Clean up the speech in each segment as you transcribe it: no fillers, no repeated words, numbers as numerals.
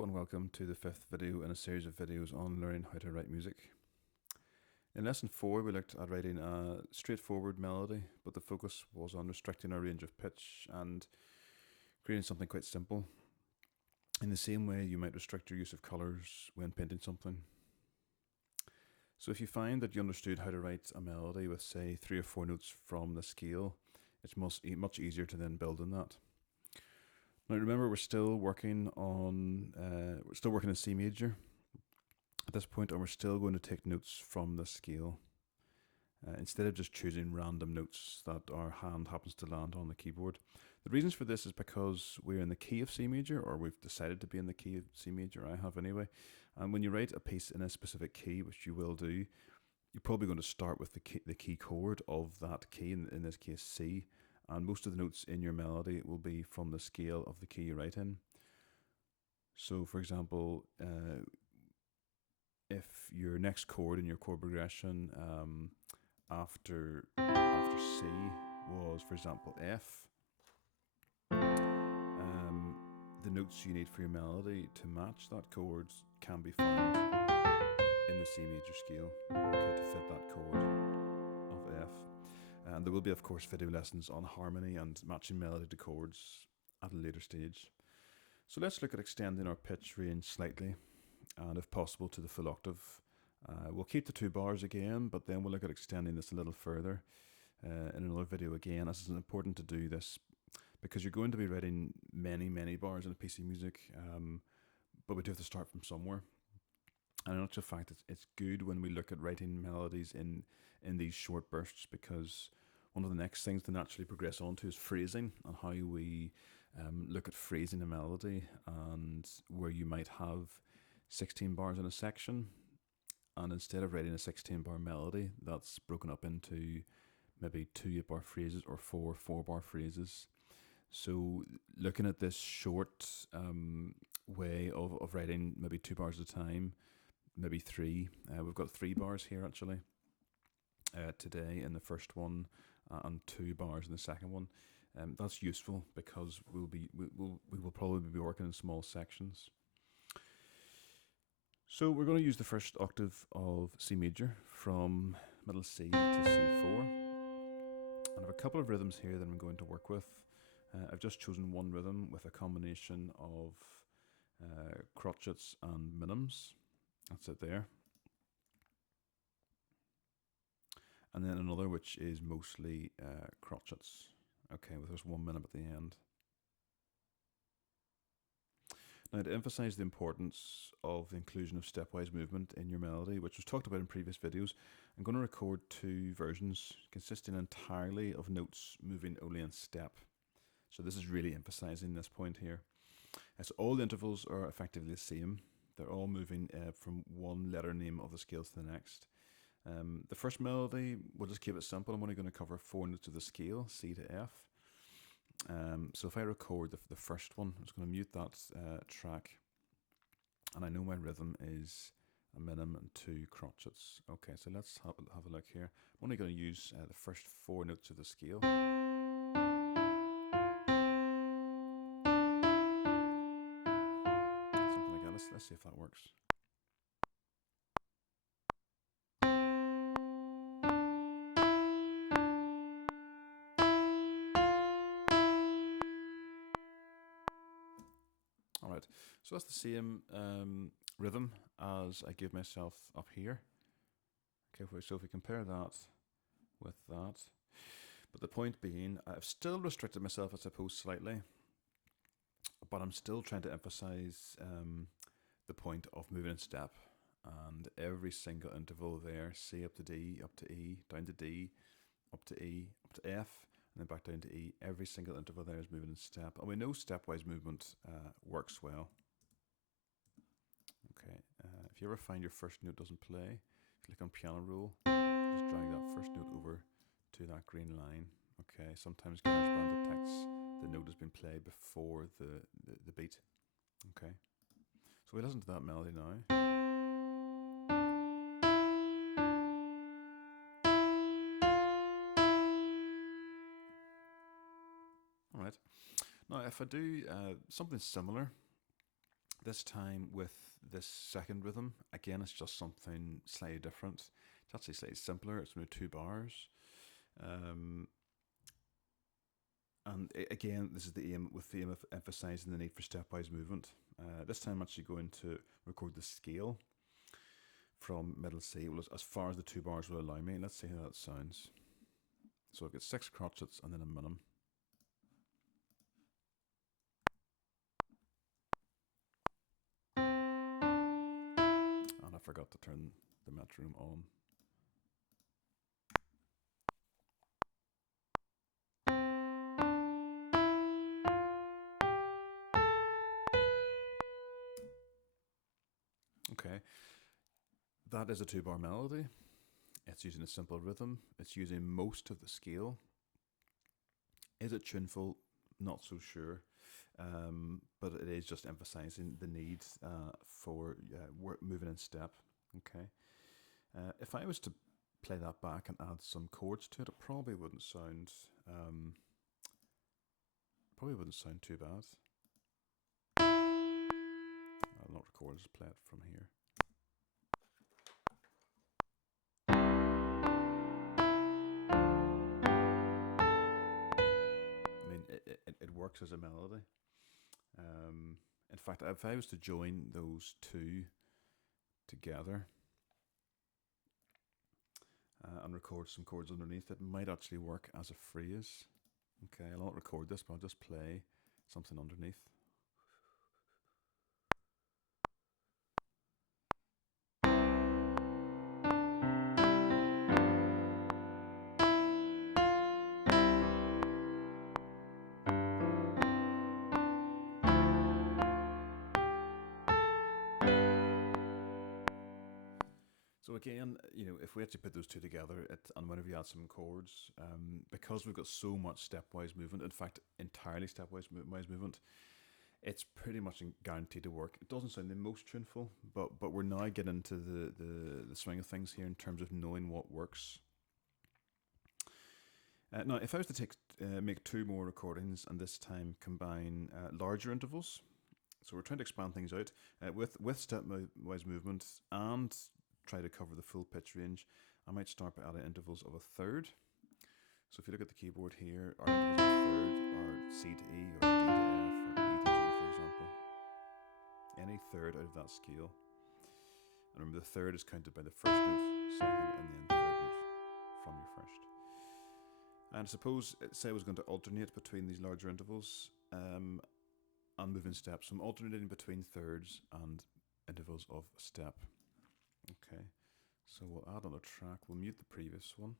And welcome to the fifth video in a series of videos on learning how to write music. In lesson 4 we looked at writing a straightforward melody, but the focus was on restricting our range of pitch and creating something quite simple. In the same way you might restrict your use of colours when painting something. So if you find that you understood how to write a melody with say 3 or 4 notes from the scale, it's much easier to then build on that. Now remember, we're still working in C major at this point, and we're still going to take notes from the scale instead of just choosing random notes that our hand happens to land on the keyboard. The reasons for this is because we're in the key of C major, or we've decided to be in the key of C major. I have anyway. And when you write a piece in a specific key, which you will do, you're probably going to start with the key chord of that key, in this case C. And most of the notes in your melody will be from the scale of the key you write in. So for example, if your next chord in your chord progression after C was, for example, F, the notes you need for your melody to match that chord can be found in the C major scale, okay, to fit that chord of F. And there will be, of course, video lessons on harmony and matching melody to chords at a later stage. So let's look at extending our pitch range slightly, and if possible to the full octave. We'll keep the 2 bars again, but then we'll look at extending this a little further in another video again. This is important to do this because you're going to be writing many bars in a piece of music, but we do have to start from somewhere. And in actual fact, it's good when we look at writing melodies in these short bursts, because one of the next things to naturally progress on to is phrasing, and how we look at phrasing a melody, and where you might have 16 bars in a section, and instead of writing a 16-bar melody, that's broken up into maybe 2 8-bar phrases or 4 4-bar phrases. So looking at this short way of writing maybe 2 bars at a time, maybe 3. We've got 3 bars here actually today in the first one, and 2 bars in the second one. That's useful because we will probably be working in small sections. So we're going to use the first octave of C major from middle C to C4. And I have a couple of rhythms here that I'm going to work with. I've just chosen one rhythm with a combination of crotchets and minims. That's it there. And then another which is mostly crotchets. Okay, with just 1 minim at the end. Now, to emphasize the importance of the inclusion of stepwise movement in your melody, which was talked about in previous videos, I'm going to record 2 versions consisting entirely of notes moving only in step. So this is really emphasizing this point here. So all the intervals are effectively the same. They're all moving from one letter name of the scale to the next. The first melody, we'll just keep it simple. I'm only going to cover 4 notes of the scale, C to F. So if I record the first one, I'm just going to mute that track, and I know my rhythm is a minim and 2 crotchets. Okay, so let's have a look here. I'm only going to use the first 4 notes of the scale. Something like that. Let's see if that works. Alright, so that's the same rhythm as I gave myself up here. Okay, so if we compare that with that, but the point being, I've still restricted myself, I suppose, slightly, but I'm still trying to emphasize the point of moving in step, and every single interval there, C up to D, up to E, down to D, up to E, up to F, and then back down to E. Every single interval there is moving in step, and we know stepwise movement works well. Okay, if you ever find your first note doesn't play, click on piano roll, just drag that first note over to that green line. Okay, sometimes GarageBand detects the note has been played before the beat. Okay, so we listen to that melody now. Alright, now if I do something similar, This time with this second rhythm, again, it's just something slightly different. It's actually slightly simpler. It's only 2 bars. And again, this is the aim of emphasizing the need for stepwise movement. This time I'm actually going to record the scale from middle C, well, as far as the 2 bars will allow me. Let's see how that sounds. So I've got 6 crotchets and then a minim. And I forgot to turn the metronome on. Okay, that is a 2-bar melody. It's using a simple rhythm. It's using most of the scale. Is it tuneful? Not so sure. But it is just emphasizing the need for moving in step. Okay. If I was to play that back and add some chords to it, it probably wouldn't sound too bad. I'll not record, just play it from here. I mean, it works as a melody. In fact, if I was to join those two together and record some chords underneath, it might actually work as a phrase. Okay, I'll not record this, but I'll just play something underneath. So again, if we actually put those two together, and whenever you add some chords, because we've got so much stepwise movement, in fact, entirely stepwise movement, it's pretty much guaranteed to work. It doesn't sound the most tuneful, but we're now getting into the swing of things here in terms of knowing what works. Now, if I was to make 2 more recordings and this time combine larger intervals, so we're trying to expand things out with stepwise movement and try to cover the full pitch range, I might start by adding intervals of a third. So if you look at the keyboard here, our intervals of a third are C to E, or D to F, or E to G, for example. Any third out of that scale. And remember, the third is counted by the first note, second, and then third note from your first. And suppose, say I was going to alternate between these larger intervals and moving steps. So I'm alternating between thirds and intervals of step. Okay, so we'll add on a track. We'll mute the previous one.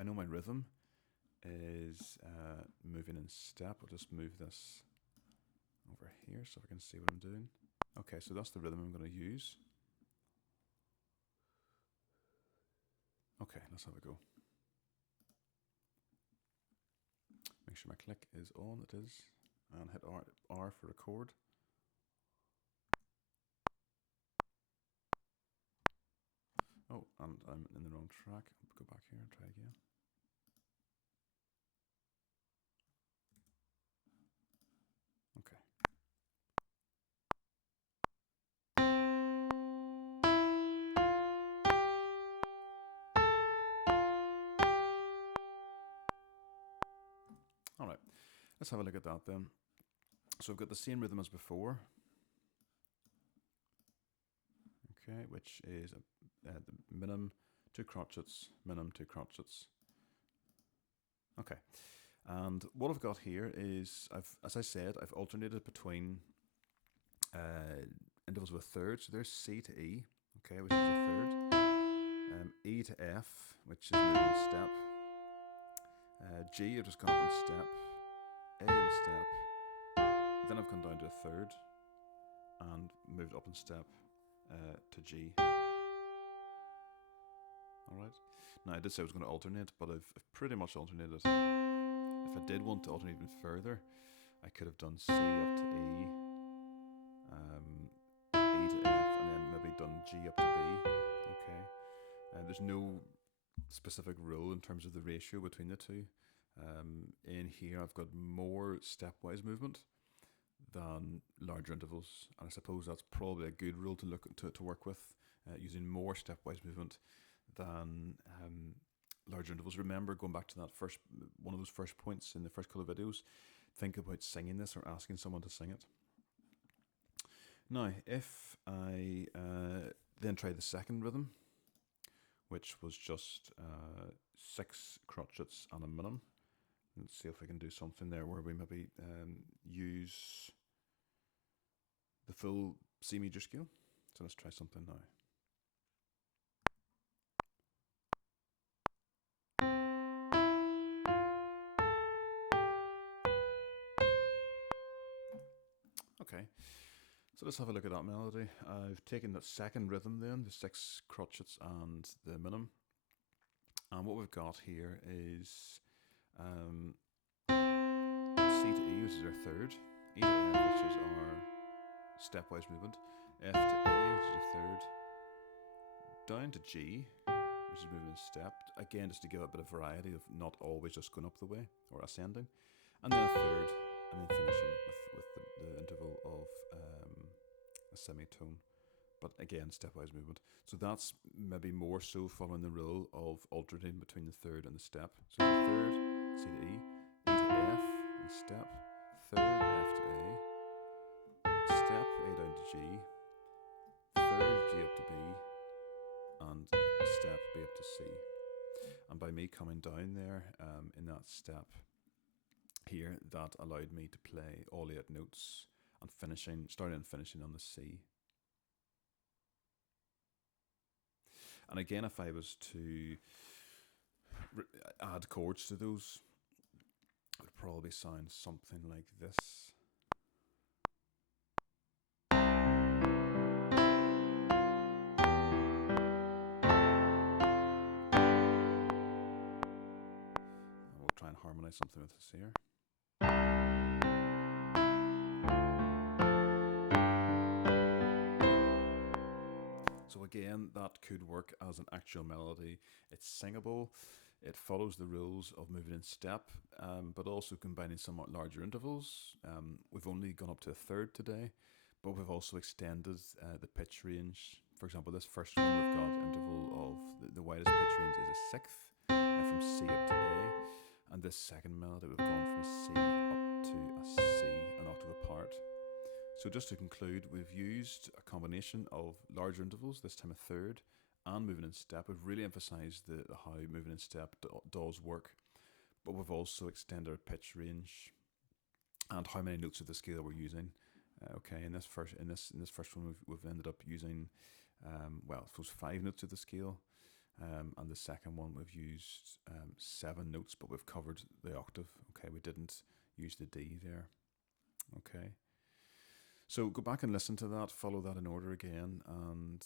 I know my rhythm is moving in step. I'll just move this over here so I can see what I'm doing. Okay, so that's the rhythm I'm going to use. Okay, let's have a go. Make sure my click is on, it is, and hit R for record. Oh, and I'm in the wrong track. I'll go back here and try again. Okay. All right, let's have a look at that then. So I've got the same rhythm as before. Okay, which is the minim, 2 crotchets, minim, 2 crotchets. Okay, and what I've got here is, as I said, I've alternated between intervals of a third. So there's C to E, okay, which is a third. E to F, which is moving in step. G, I've just gone up in step. A in step. Then I've gone down to a third and moved up in step to G. Alright. Now I did say I was going to alternate, but I've pretty much alternated. If I did want to alternate even further, I could have done C up to E, E to F, and then maybe done G up to B. Okay. There's no specific rule in terms of the ratio between the two. In here I've got more stepwise movement than larger intervals, and I suppose that's probably a good rule to look to work with, using more stepwise movement than larger intervals. Remember, going back to that first one of those first points in the first couple of videos, think about singing this or asking someone to sing it. Now, if I then try the second rhythm, which was just 6 crotchets and a minim. Let's see if we can do something there where we maybe use the full C major scale. So let's try something now. Okay, so let's have a look at that melody. I've taken that second rhythm then, the 6 crotchets and the minim. And what we've got here is C to E, which is our third, E to F, which is our stepwise movement, F to A, which is a third, down to G, which is moving in step, again just to give a bit of variety of not always just going up the way or ascending, and then a third, and then finishing with the interval of a semitone, but again stepwise movement. So that's maybe more so following the rule of alternating between the third and the step. So the third, C to E, E to F, and step, third, F to A, step, A down to G, third, G up to B, and step, B up to C. And by me coming down there in that step here, that allowed me to play all 8 notes and starting and finishing on the C. And again, if I was to add chords to those, it would probably sound something like this. And we'll try and harmonize something with this here. So again, that could work as an actual melody. It's singable, it follows the rules of moving in step, but also combining somewhat larger intervals. We've only gone up to a third today, but we've also extended the pitch range. For example, this first one we've got interval of the widest pitch range is a sixth, from C up to A, and this second melody we've gone from a C up to a C, an octave apart. So just to conclude, we've used a combination of larger intervals, this time a third, and moving in step. We've really emphasised how moving in step does work, but we've also extended our pitch range and how many notes of the scale we're using. Okay, in this first one, we've ended up using I suppose 5 notes of the scale, and the second one we've used 7 notes, but we've covered the octave. Okay, we didn't use the D there. Okay. So go back and listen to that, follow that in order again, and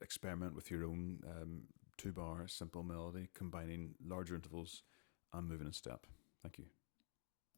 experiment with your own 2-bar simple melody, combining larger intervals and moving in step. Thank you.